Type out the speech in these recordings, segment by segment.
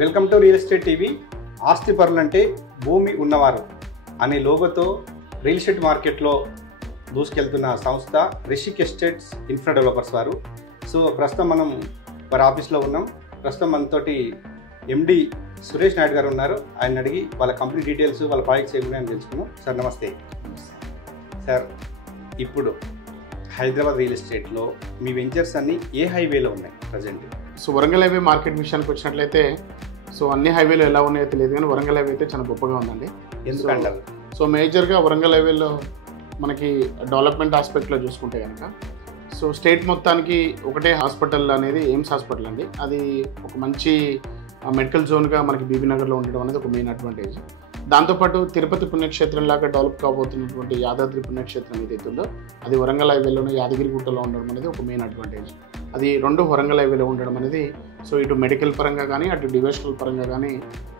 Welcome to real estate TV. ఆస్తి పరులంటే భూమి ఉన్నవారు అనే లోగోతో రియల్ ఎస్టేట్ మార్కెట్లో దూసుకెళ్తున్న సంస్థ రిషిక్ ఎస్టేట్స్ ఇన్ఫ్రా డెవలపర్స్ వారు. సో ప్రస్తుతం మనం వారి ఆఫీస్లో ఉన్నాం. ప్రస్తుతం మనతోటి ఎండి సురేష్ నాయుడు గారు ఉన్నారు. ఆయన అడిగి వాళ్ళ కంపెనీ డీటెయిల్స్, వాళ్ళ ప్రాజెక్ట్స్ ఏమున్నాయని తెలుసుకున్నాం. సార్ నమస్తే. సార్, ఇప్పుడు హైదరాబాద్ రియల్ ఎస్టేట్లో మీ వెంచర్స్ అన్నీ ఏ హైవేలో ఉన్నాయి present? So Warangal highway market విషయానికి వచ్చినట్లయితే సో అన్ని హైవేలు ఎలా ఉన్నాయో తెలియదు, కానీ వరంగల్ హైవే అయితే చాలా గొప్పగా ఉందండి. ఎందుకంటారు? సో మేజర్గా వరంగల్ హైవేలో మనకి డెవలప్మెంట్ ఆస్పెక్ట్లో చూసుకుంటే కనుక సో స్టేట్ మొత్తానికి ఒకటే హాస్పిటల్ అనేది ఎయిమ్స్ హాస్పిటల్ అండి. అది ఒక మంచి మెడికల్ జోన్గా మనకి బీబీ నగర్లో ఉండడం అనేది ఒక మెయిన్ అడ్వాంటేజ్. దాంతోపాటు తిరుపతి పుణ్యక్షేత్రం లాగా డెవలప్ కాబోతున్నటువంటి యాదాద్రి పుణ్యక్షేత్రం ఏదైతే ఉందో అది వరంగల్ హైవేలోనే యాదగిరిగుట్టలో ఉండడం అనేది ఒక మెయిన్ అడ్వాంటేజ్. అది రెండు వరంగల్ హైవేలో ఉండడం అనేది సో ఇటు మెడికల్ పరంగా కానీ అటు డివోషనల్ పరంగా కానీ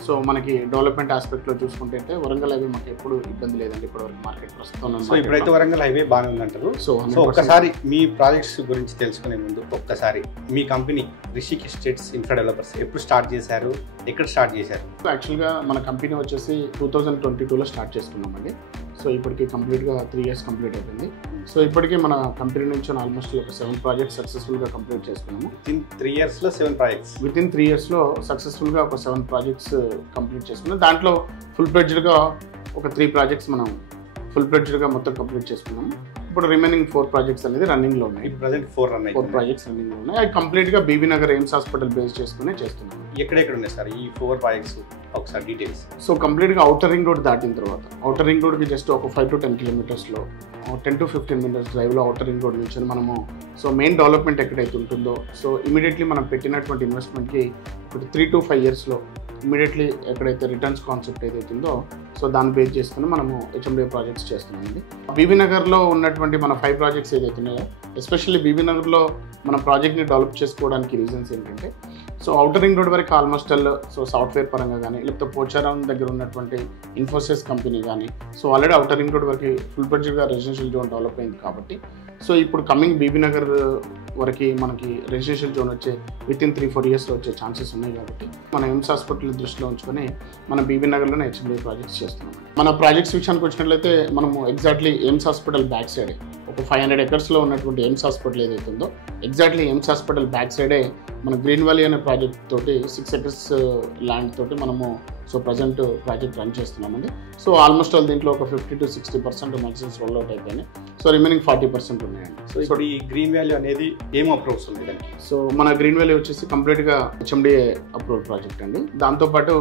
సో మనకి డెవలప్మెంట్ ఆస్పెక్ట్లో చూసుకుంటే వరంగల్ హైవే మాకు ఎప్పుడు ఇబ్బంది లేదండి ఇప్పటివరకు మార్కెట్ ప్రస్తుతం. సో ఇప్పుడైతే వరంగల్ హైవే బాగానే ఉందంటారు. సో ఒక్కసారి మీ ప్రాజెక్ట్స్ గురించి తెలుసుకునే ముందు ఒక్కసారి మీ company Rishik estates infra developers ఎప్పుడు స్టార్ట్ చేశారు, ఎక్కడ స్టార్ట్ చేశారు? యాక్చువల్గా మన కంపెనీ వచ్చేసి 2022లో స్టార్ట్ చేసుకున్నామండి. సో ఇప్పటికి కంప్లీట్గా 3 years కంప్లీట్ అయిపోయింది. సో ఇప్పటికీ మన కంపెనీ నుంచి ఆల్మోస్ట్ ఒక 7 projects సక్సెస్ఫుల్గా కంప్లీట్ చేసుకున్నాము. Within 3 yearsలో 7 projects. వితిన్ 3 yearsలో సక్సెస్ఫుల్గా ఒక 7 projects కంప్లీట్ చేసుకున్నాం. దాంట్లో ఫుల్ ఫ్లెడ్జ్డ్గా ఒక 3 projects మనం ఫుల్ ఫ్లెడ్జ్డ్గా మొత్తం కంప్లీట్ చేసుకున్నాము. ఇప్పుడు రిమైనింగ్ 4 projects అనేది రన్నింగ్లో ఉన్నాయి. ప్రజెంట్ 4 projects రన్నింగ్లో ఉన్నాయి. అది కంప్లీట్గా Bibinagar AIIMS hospital base చేసుకునే చేస్తున్నాం. ఎక్కడెక్కడ ఉన్నాయి సార్ ఈ 4 projects? ఒకసారి డీటెయిల్స్. సో కంప్లీట్గా అవుటర్ రింగ్ రోడ్ దాటిన తర్వాత అవుటర్ రింగ్ రోడ్కి జస్ట్ ఒక 5 to 10 kilometersలో 10 to 15 minutes డ్రైవ్లో అవుటర్ రింగ్ రోడ్ నుంచి మనము సో మెయిన్ డెవలప్మెంట్ ఎక్కడైతే ఉంటుందో సో ఇమీడియట్లీ మనం పెట్టినటువంటి ఇన్వెస్ట్మెంట్కి ఒక 3 to 5 yearsలో ఇమీడియట్లీ ఎక్కడైతే రిటర్న్స్ కాన్సెప్ట్ ఏదైతే ఉందో సో దాన్ని బేస్ చేసుకుని మనము హెచ్ఎండిఏ ప్రాజెక్ట్స్ చేస్తున్నామండి. బీబీ నగర్లో ఉన్నటువంటి మన 5 projects ఏదైతే ఉన్నాయో ఎస్పెషల్లీ బీబీ నగర్లో మన ప్రాజెక్ట్ని డెవలప్ చేసుకోవడానికి రీజన్స్ ఏంటంటే సో అవుటర్ రింగ్ రోడ్ వరకు ఆల్మోస్ట్ సో సాఫ్ట్వేర్ పరంగా కానీ లేకపోతే పోచారం దగ్గర ఉన్నటువంటి ఇన్ఫోసిస్ కంపెనీ కానీ so already outer ring road వరకు ఫుల్ బడ్జెట్గా రెసిడెన్షియల్ జోన్ డెవలప్ అయింది కాబట్టి సో ఇప్పుడు కమింగ్ బీబీ నగర్ వరకు మనకి రెసిడెన్షియల్ జోన్ వచ్చే వితిన్ 3-4 yearsలో వచ్చే ఛాన్సెస్ ఉన్నాయి. కాబట్టి మన ఎయిమ్స్ హాస్పిటల్ దృష్టిలో ఉంచుకొని మన బీబీ నగర్లోనే హెచ్ఎండిఏ ప్రాజెక్ట్స్ చేస్తున్నాం. మన ప్రాజెక్ట్స్ విషయానికి వచ్చినట్లయితే మనము ఎగ్జాక్ట్లీ ఎయిమ్స్ హాస్పిటల్ బ్యాక్ సైడే ఒక 500 acresలో ఉన్నటువంటి ఎయిమ్స్ హాస్పిటల్ ఏదైతే ఉందో ఎగ్జాక్ట్లీ ఎయిమ్స్ హాస్పిటల్ బ్యాక్ సైడే మన గ్రీన్ వ్యాలీ అనే ప్రాజెక్ట్ తోటి 6 acres ల్యాండ్ తోటి మనము సో ప్రజెంట్ ప్రాజెక్ట్ రన్ చేస్తున్నామండి. సో ఆల్మోస్ట్ దీంట్లో ఒక 50 to 60% మ్యాక్సిమం రోల్ అవుట్ అయిపోయినాయి. సో రిమైనింగ్ 40% ఉన్నాయండి. సో ఇప్పుడు ఈ గ్రీన్ వ్యాలీ అనేది ఏం అప్రోచ్ ఉంది దానికి? సో మన గ్రీన్ వ్యాలీ వచ్చేసి కంప్లీట్గా హెచ్ఎండిఏ అప్రూవల్ ప్రాజెక్ట్ అండి. దాంతోపాటు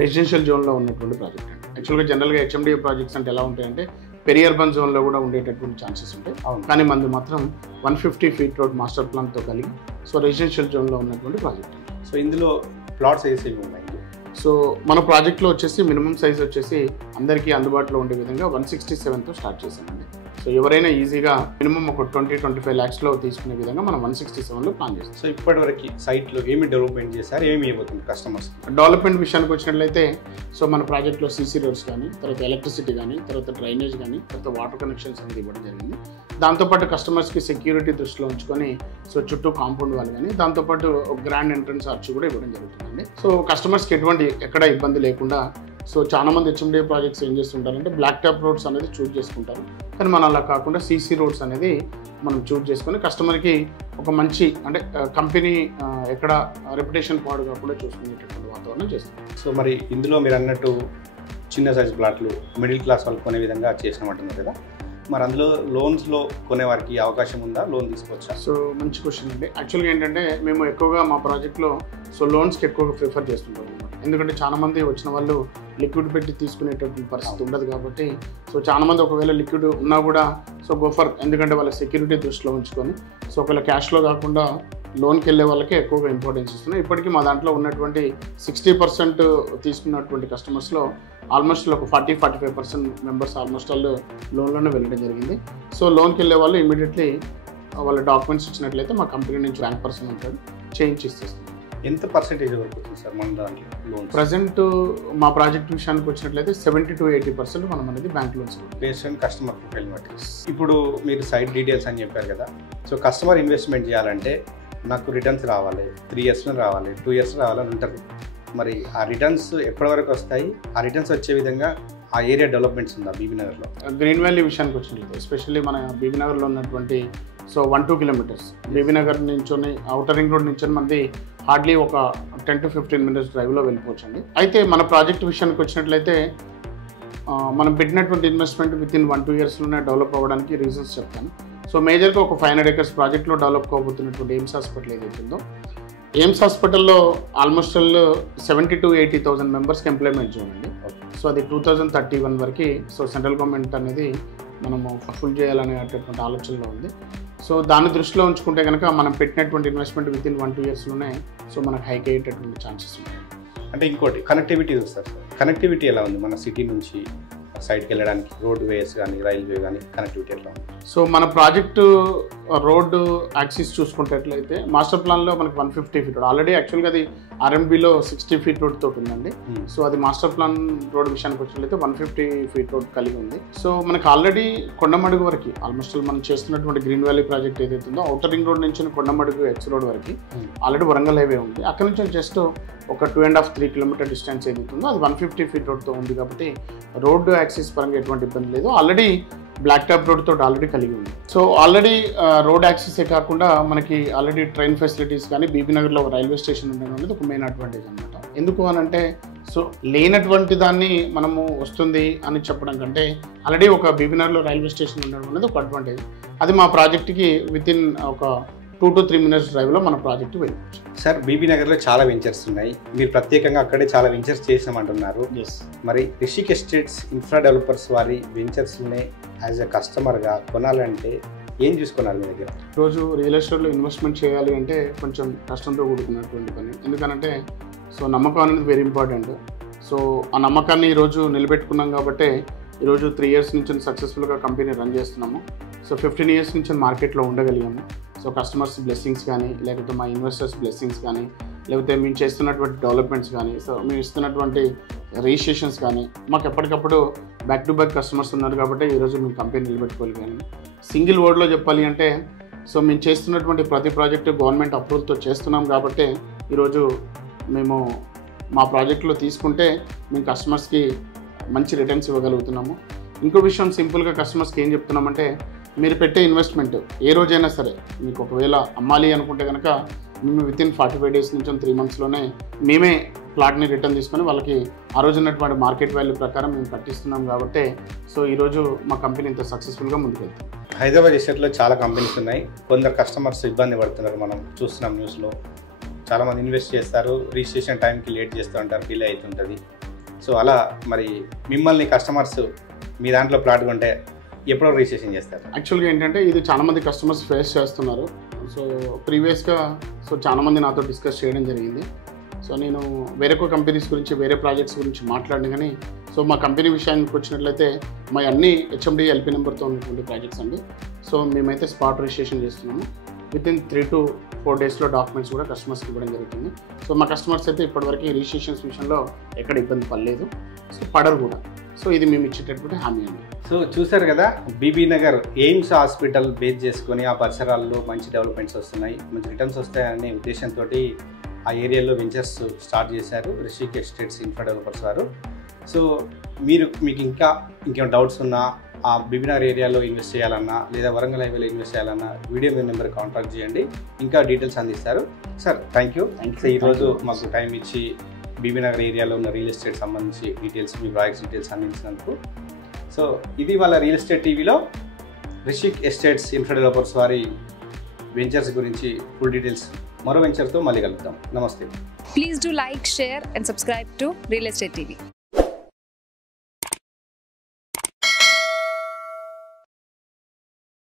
రెసిడెన్షియల్ జోన్లో ఉన్నటువంటి ప్రాజెక్ట్ అండి. యాక్చువల్గా జనరల్గా హెచ్ఎండిఏ ప్రాజెక్ట్స్ అంటే ఎలా ఉంటాయంటే పెరి అర్బన్ జోన్లో కూడా ఉండేటటువంటి ఛాన్సెస్ ఉంటాయి. కానీ మనది మాత్రం 150 feet రోడ్ మాస్టర్ ప్లాన్తో కలిగి సో రెసిడెన్షియల్ జోన్లో ఉన్నటువంటి ప్రాజెక్ట్. సో ఇందులో ప్లాట్స్ ఏవి ఉన్నాయి? సో మన ప్రాజెక్ట్లో వచ్చేసి మినిమం సైజ్ వచ్చేసి అందరికీ అందుబాటులో ఉండే విధంగా 167తో స్టార్ట్ చేశామండి. సో ఎవరైనా ఈజీగా మినిమం ఒక 20-25 lakhsలో తీసుకునే విధంగా మనం 167లో ప్లాన్ చేస్తాం. సో ఇప్పటివరకు సైట్లో ఏమి డెవలప్మెంట్ చేశారు, ఏమి ఇవ్వబోతుంది కస్టమర్స్? డెవలప్మెంట్ విషయానికి వచ్చినట్లయితే సో మన ప్రాజెక్ట్లో సీసీ రోడ్స్ కానీ తర్వాత ఎలక్ట్రిసిటీ కానీ తర్వాత డ్రైనేజ్ కానీ తర్వాత వాటర్ కనెక్షన్స్ అనేది ఇవ్వడం జరిగింది. దాంతోపాటు కస్టమర్స్కి సెక్యూరిటీ దృష్టిలో ఉంచుకొని సో చుట్టూ కాంపౌండ్ వాళ్ళు కానీ దాంతోపాటు గ్రాండ్ ఎంట్రన్స్ ఆర్చ్ కూడా ఇవ్వడం జరుగుతుందండి. సో కస్టమర్స్కి ఎక్కడ ఇబ్బంది లేకుండా సో చాలా మంది హెచ్ఎండిఏ ప్రాజెక్ట్స్ ఏం చేస్తుంటారంటే బ్లాక్ టాప్ రోడ్స్ అనేది చూజ్ చేసుకుంటారు. కానీ మనం అలా కాకుండా సీసీ రోడ్స్ అనేది మనం చూజ్ చేసుకొని కస్టమర్కి ఒక మంచి అంటే కంపెనీ ఎక్కడ రెప్యుటేషన్ పాడు కాకుండా చూసుకునేటటువంటి వాతావరణం చేస్తాం. సో మరి ఇందులో మీరు అన్నట్టు చిన్న సైజ్ ప్లాట్లు మిడిల్ క్లాస్ వాళ్ళు కొనే విధంగా చేసినట్టున్నారు కదా, మరి అందులో లోన్స్లో కొనేవారికి అవకాశం ఉందా? లోన్ తీసుకోవచ్చా? సో మంచి క్వశ్చన్ అండి. యాక్చువల్గా ఏంటంటే మేము ఎక్కువగా మా ప్రాజెక్ట్లో సో లోన్స్కి ఎక్కువగా ప్రిఫర్ చేస్తుంటాం అనమాట. ఎందుకంటే చాలామంది వచ్చిన వాళ్ళు లిక్విడ్ పెట్టి తీసుకునేటటువంటి పరిస్థితి ఉండదు కాబట్టి సో చాలామంది ఒకవేళ లిక్విడ్ ఉన్నా కూడా సో గోఫర్ ఎందుకంటే వాళ్ళ సెక్యూరిటీ దృష్టిలో ఉంచుకొని సో ఒకవేళ క్యాష్లో కాకుండా లోన్కి వెళ్ళే వాళ్ళకే ఎక్కువగా ఇంపార్టెన్స్ ఇస్తున్నాయి. ఇప్పటికీ మా దాంట్లో ఉన్నటువంటి 60% తీసుకున్నటువంటి కస్టమర్స్లో ఆల్మోస్ట్ ఒక 40-45% మెంబర్స్ ఆల్మోస్ట్ వాళ్ళు లోన్లోనే వెళ్ళడం జరిగింది. సో లోన్కి వెళ్ళే వాళ్ళు ఇమీడియట్లీ వాళ్ళ డాక్యుమెంట్స్ ఇచ్చినట్లయితే మా కంపెనీ నుంచి ర్యాంక్ పర్సన్ ఉంటాడు చేంజ్ ఇస్తాం. ఎంత పర్సెంటేజ్ వరకు వచ్చింది సార్ మన దాంట్లో లోన్? ప్రజెంట్ మా ప్రాజెక్ట్ విషయానికి వచ్చినట్లయితే 70 to 80% మనం అనేది bank loans based on customer profile బట్టి. ఇప్పుడు మీరు సైట్ డీటెయిల్స్ అని చెప్పారు కదా, సో కస్టమర్ ఇన్వెస్ట్మెంట్ చేయాలంటే నాకు రిటర్న్స్ రావాలి, 3 yearsలో రావాలి, 2 years రావాలని ఉంటారు. మరి ఆ రిటర్న్స్ ఎప్పటి వరకు వస్తాయి? ఆ రిటర్న్స్ వచ్చే విధంగా ఆ ఏరియా డెవలప్మెంట్స్ ఉందా బీబీనగర్లో? గ్రీన్ వ్యాలీ విషయానికి వచ్చినట్లయితే ఎస్పెషల్లీ మన బీబీనగర్లో ఉన్నటువంటి 1-2 కిలోమీటర్స్ బీబీనగర్ నుంచి అవుటర్ రింగ్ రోడ్ నుంచి మంది హార్డ్లీ ఒక 10 to 15 minutes డ్రైవ్లో వెళ్ళిపోవచ్చండి. అయితే మన ప్రాజెక్ట్ విషయానికి వచ్చినట్లయితే మనం పెట్టినటువంటి ఇన్వెస్ట్మెంట్ విత్ ఇన్ 1-2 yearsలోనే డెవలప్ అవ్వడానికి రీజన్స్ చెప్తాను. సో మేజర్గా ఒక 500 acres ప్రాజెక్ట్లో డెవలప్ కాబోతున్నటువంటి ఎయిమ్స్ హాస్పిటల్ ఏదైతే ఉందో, ఎయిమ్స్ హాస్పిటల్లో ఆల్మోస్ట్ 70,000 to 80,000 మెంబర్స్కి ఎంప్లాయ్మెంట్ జోన్ అండి. సో అది 2031 వరకు సో సెంట్రల్ గవర్నమెంట్ అనేది మనము ఫుల్ చేయాలనేటటువంటి ఆలోచనలో ఉంది. సో దాన్ని దృష్టిలో ఉంచుకుంటే కనుక మనం పెట్టినటువంటి ఇన్వెస్ట్మెంట్ విత్ ఇన్ 1-2 yearsలోనే సో మనకు హైక్ అయ్యేటటువంటి ఛాన్సెస్ ఉన్నాయి. అంటే ఇంకోటి కనెక్టివిటీ చూస్తారు సార్, కనెక్టివిటీ ఎలా ఉంది మన సిటీ నుంచి సైడ్కి వెళ్ళడానికి? రోడ్ వేస్ కానీ రైల్వే కానీ కనెక్టివిటీ ఎట్లా ఉంది? సో మన ప్రాజెక్టు రోడ్డు యాక్సిస్ చూసుకున్నట్లయితే మాస్టర్ ప్లాన్లో మనకి 150 feet రోడ్ ఆల్రెడీ యాక్చువల్గా అది ఆర్ఎంబీలో 60 feet రోడ్ తోటి ఉందండి. సో అది మాస్టర్ ప్లాన్ రోడ్ విషయానికి వచ్చినట్లయితే 150 feet రోడ్ కలిగి ఉంది. సో మనకి ఆల్రెడీ కొండమడుగు వరకు ఆల్మోస్ట్ మనం చేస్తున్నటువంటి గ్రీన్ వ్యాలీ ప్రాజెక్ట్ ఏదైతే ఉందో అవుటర్ రింగ్ రోడ్ నుంచి కొండమడుగు ఎక్స్ రోడ్ వరకు ఆల్రెడీ వరంగల్ హైవే ఉంది. అక్కడ నుంచి జస్ట్ ఒక 2.5-3 kilometer డిస్టెన్స్ ఏదైతే ఉందో అది 150 feet రోడ్తో ఉంది కాబట్టి రోడ్డు యాక్సిస్ పరంగా ఎటువంటి ఇబ్బంది లేదు. ఆల్రెడీ బ్లాక్ టాప్ రోడ్ తోటి ఆల్రెడీ కలిగి ఉంది. సో ఆల్రెడీ రోడ్ యాక్సెసే కాకుండా మనకి ఆల్రెడీ ట్రైన్ ఫెసిలిటీస్ కానీ బీబీనగర్లో ఒక రైల్వే స్టేషన్ ఉండడం అనేది ఒక మెయిన్ అడ్వాంటేజ్ అనమాట. ఎందుకు అని అంటే సో లేనటువంటి దాన్ని మనము వస్తుంది అని చెప్పడం కంటే ఆల్రెడీ ఒక బీబీనగర్లో రైల్వే స్టేషన్ ఉండడం అనేది ఒక అడ్వాంటేజ్. అది మా ప్రాజెక్ట్కి విత్ ఇన్ ఒక 2 to 3 minutes డ్రైవ్లో మన ప్రాజెక్ట్ వెళ్ళవచ్చు. సార్ బీబీనగర్లో చాలా వెంచర్స్ ఉన్నాయి, మీరు ప్రత్యేకంగా అక్కడే చాలా వెంచర్స్ చేసామంటున్నారు. మరి రిషిక్ ఎస్టేట్స్ ఇన్ఫ్రా డెవలపర్స్ వారి వెంచర్స్ని యాజ్ ఎ కస్టమర్గా కొనాలంటే ఏం చూసుకోవాలి మీ దగ్గర? ఈరోజు రియల్ ఎస్టేట్లో ఇన్వెస్ట్మెంట్ చేయాలి అంటే కొంచెం కష్టంతో కూడుకున్నటువంటి పని. ఎందుకంటే సో నమ్మకం అనేది వెరీ ఇంపార్టెంట్. సో ఆ నమ్మకాన్ని ఈరోజు నిలబెట్టుకున్నాం కాబట్టి ఈరోజు 3 years నుంచి సక్సెస్ఫుల్గా కంపెనీ రన్ చేస్తున్నాము. సో 15 years నుంచి మార్కెట్లో ఉండగలిగాము. సో కస్టమర్స్ బ్లెస్సింగ్స్ కానీ లేకపోతే మా ఇన్వెస్టర్స్ బ్లెస్సింగ్స్ కానీ లేకపోతే మేము చేస్తున్నటువంటి డెవలప్మెంట్స్ కానీ సో మేము ఇస్తున్నటువంటి రిజిస్ట్రేషన్స్ కానీ మాకు ఎప్పటికప్పుడు బ్యాక్ టు బ్యాక్ కస్టమర్స్ ఉన్నారు కాబట్టి ఈరోజు మేము కంపెనీ నిలబెట్టుకోగలిగాము. సింగిల్ వర్డ్లో చెప్పాలి అంటే సో మేము చేస్తున్నటువంటి ప్రతి ప్రాజెక్టు గవర్నమెంట్ అప్రూవల్తో చేస్తున్నాం కాబట్టి ఈరోజు మేము మా ప్రాజెక్టులో తీసుకుంటే మేము కస్టమర్స్కి మంచి రిటర్న్స్ ఇవ్వగలుగుతున్నాము. ఇంకో విషయం సింపుల్గా కస్టమర్స్కి ఏం చెప్తున్నామంటే మీరు పెట్టే ఇన్వెస్ట్మెంట్ ఏ రోజైనా సరే మీకు ఒకవేళ అమ్మాలి అనుకుంటే కనుక మేము విత్ ఇన్ 45 days నుంచి 3 monthsలోనే మేమే ప్లాట్ని రిటర్న్ తీసుకొని వాళ్ళకి ఆ రోజు ఉన్నటువంటి మార్కెట్ వాల్యూ ప్రకారం మేము కట్టిస్తున్నాం కాబట్టి సో ఈరోజు మా కంపెనీ ఇంత సక్సెస్ఫుల్గా ముందుకెళ్తాం. హైదరాబాద్ ఎస్టేట్లో చాలా కంపెనీస్ ఉన్నాయి, కొందరు కస్టమర్స్ ఇబ్బంది పడుతున్నారు, మనం చూస్తున్నాం న్యూస్లో. చాలామంది ఇన్వెస్ట్ చేస్తారు, రిజిస్ట్రేషన్ టైంకి లేట్ చేస్తూ ఉంటారు, డిలే అవుతుంటుంది. సో అలా మరి మిమ్మల్ని కస్టమర్స్ మీ దాంట్లో ప్లాట్ కొంటే ఎప్పుడో రిజిస్ట్రేషన్ చేస్తారు? యాక్చువల్గా ఏంటంటే ఇది చాలామంది కస్టమర్స్ ఫేస్ చేస్తున్నారు. సో ప్రీవియస్గా సో చాలామంది నాతో డిస్కస్ చేయడం జరిగింది. సో నేను వేరే కంపెనీస్ గురించి వేరే ప్రాజెక్ట్స్ గురించి మాట్లాడిన కానీ సో మా కంపెనీ విషయానికి వచ్చినట్లయితే మా అన్ని హెచ్ఎండి ఎల్పీ నెంబర్తో ఉన్నటువంటి ప్రాజెక్ట్స్ అండి. సో మేమైతే స్పాట్ రిజిస్ట్రేషన్ చేస్తున్నాము. విత్ ఇన్ 3 to 4 daysలో డాక్యుమెంట్స్ కూడా కస్టమర్స్కి ఇవ్వడం జరుగుతుంది. సో మా కస్టమర్స్ అయితే ఇప్పటివరకు రిజిస్ట్రేషన్స్ విషయంలో ఎక్కడ ఇబ్బంది పడలేదు, సో పడరు కూడా. సో ఇది మేము ఇచ్చేటటువంటి హామీ అండి. సో చూసారు కదా, బీబీనగర్ ఎయిమ్స్ హాస్పిటల్ బేస్ చేసుకొని ఆ పరిసరాల్లో మంచి డెవలప్మెంట్స్ వస్తున్నాయి, మంచి రిటర్న్స్ వస్తాయనే ఉద్దేశంతో ఆ ఏరియాలో వెంచర్స్ స్టార్ట్ చేశారు రిషిక్ ఎస్టేట్స్ ఇన్ఫ్రా డెవలపర్స్ వారు. సో మీకు ఇంకేమైనా డౌట్స్ ఉన్నా ఆ బీబీనగర్ ఏరియాలో ఇన్వెస్ట్ చేయాలన్నా లేదా వరంగల్ హైవేలో ఇన్వెస్ట్ చేయాలన్నా వీడియో మీ నెంబర్ కాంటాక్ట్ చేయండి, ఇంకా డీటెయిల్స్ అందిస్తారు. Sir thank you. ఈరోజు మాకు టైం ఇచ్చి బీబీనగర్ ఏరియాలో ఉన్న రియల్ ఎస్టేట్ సంబంధించి డీటెయిల్స్, మీ ప్రాజెక్ట్స్ డీటెయిల్స్ అందించినందుకు. సో ఇది వాళ్ళ రియల్ ఎస్టేట్ టీవీలో రిషిక్ ఎస్టేట్స్ ఇన్ఫ్రా డెవలపర్స్ వారి వెంచర్స్ గురించి ఫుల్ డీటెయిల్స్. మరో వెంచర్తో మళ్ళీ కలుద్దాం. నమస్తే. Please do like, share and subscribe to Real Estate TV.